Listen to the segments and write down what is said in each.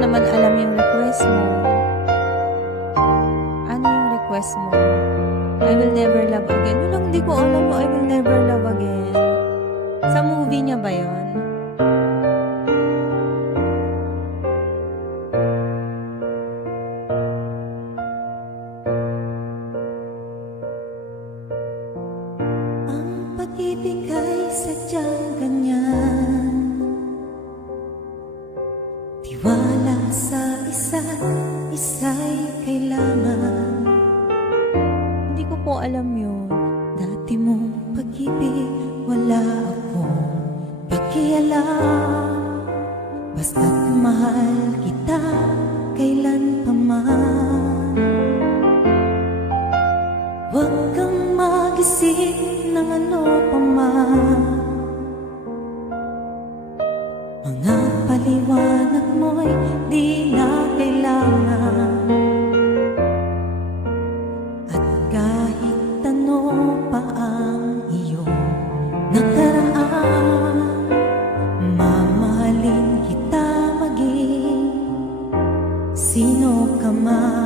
naman alam yung request mo. Ano yung request mo? I will never love again. Yun lang di ko alam mo, I will never love again. Sa movie niya ba yun? Ang pag-ibig ay sadyang ganyan, tiwala sa isa't isa'y kailangan. Hindi ko po alam yun. Dati mong pag-ibig, wala akong pakialam. Basta't mahal kita kailan pa man. Huwag kang mag-isip ng ano pa man. Mga paliwanag mo'y di na kailangan. At kahit ano pa ang iyong nakaraan, mamahalin kita maging sino ka man.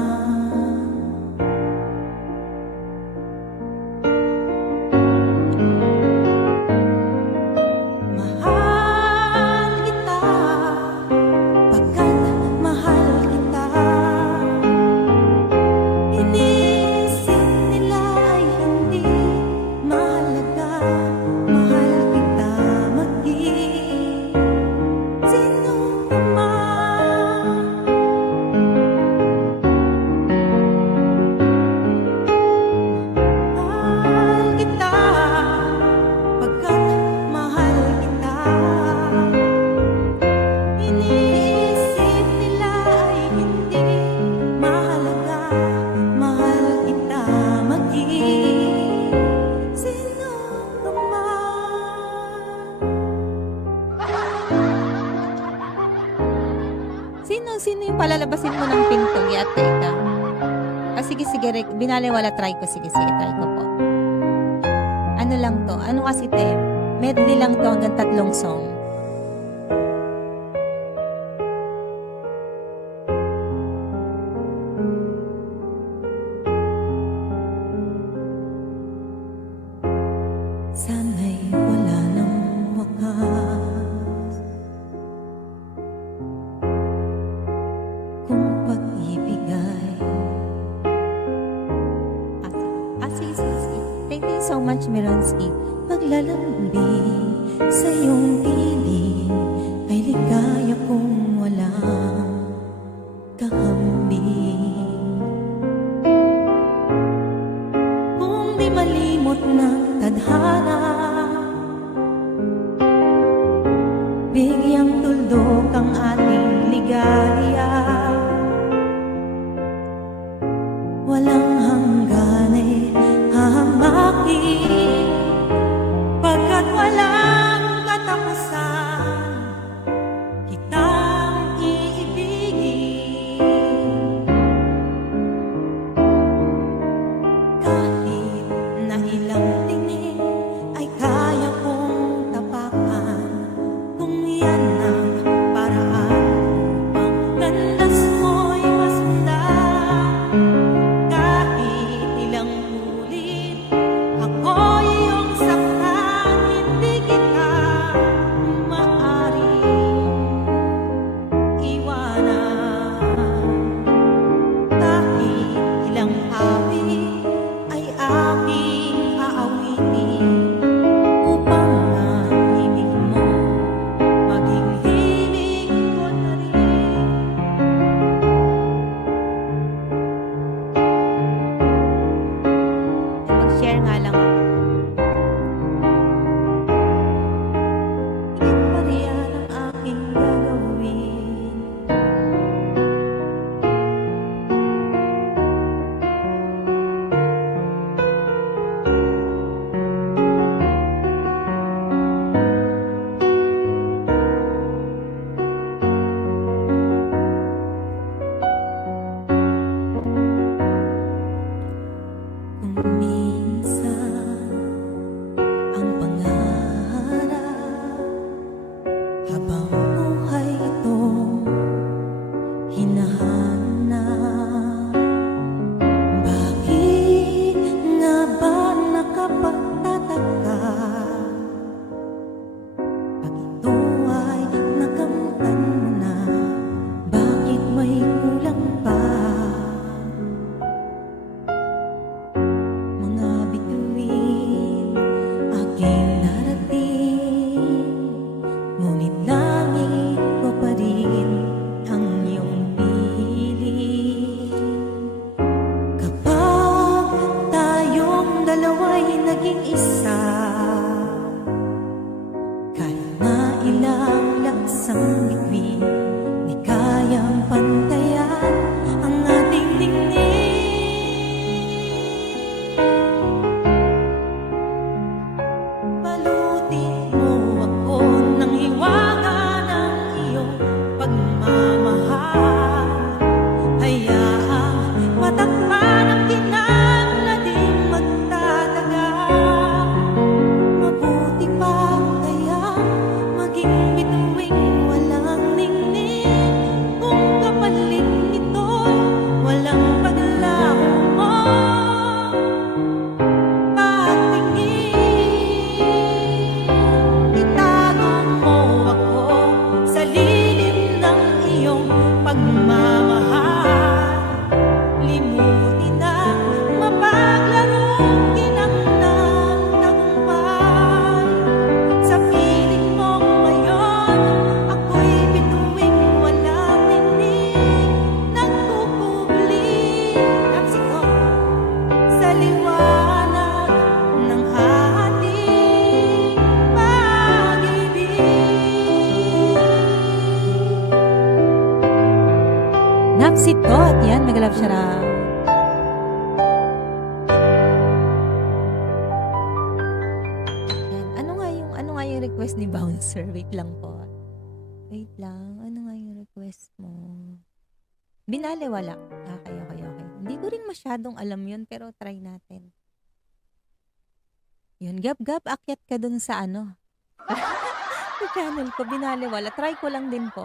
Mahal kita, pagkat mahal kita. Iniisip nila ay hindi mahalaga. Mahal kita maging sino ka man. Mahal kita, pagkat mahal kita. Iniisip nila ay hindi mahalaga. Mahal kita maging sino ka man. Sino yung palalabasin mo ng pintong yata ika? Sige, binaliwala, try ko. Sige, try ko po. Ano lang to? Ano kasi te? Medley lang to hanggang 3 song. Sana'y wala ng wakas kung pag-ibig ay Sige. Thank you so much, Mironsky. maglalambing sa iyong piling. Ay ligaya kung walang kahambing. Kung di malimot ng tadhana, bigyang tuldok ang ating ligaya. Walang hangganay hahamakin, pagkat walang katapusan. Kita Napsitot. Yan, mag-love siya raw. Yan. Ano nga yung request ni Bouncer? Wait lang po. Wait lang. Ano nga yung request mo? Binalewala. Okay. Hindi ko rin masyadong alam yun, pero try natin. Yun, gab-gab, akyat ka dun sa ano. Sa channel ko, binalewala. Try ko lang din po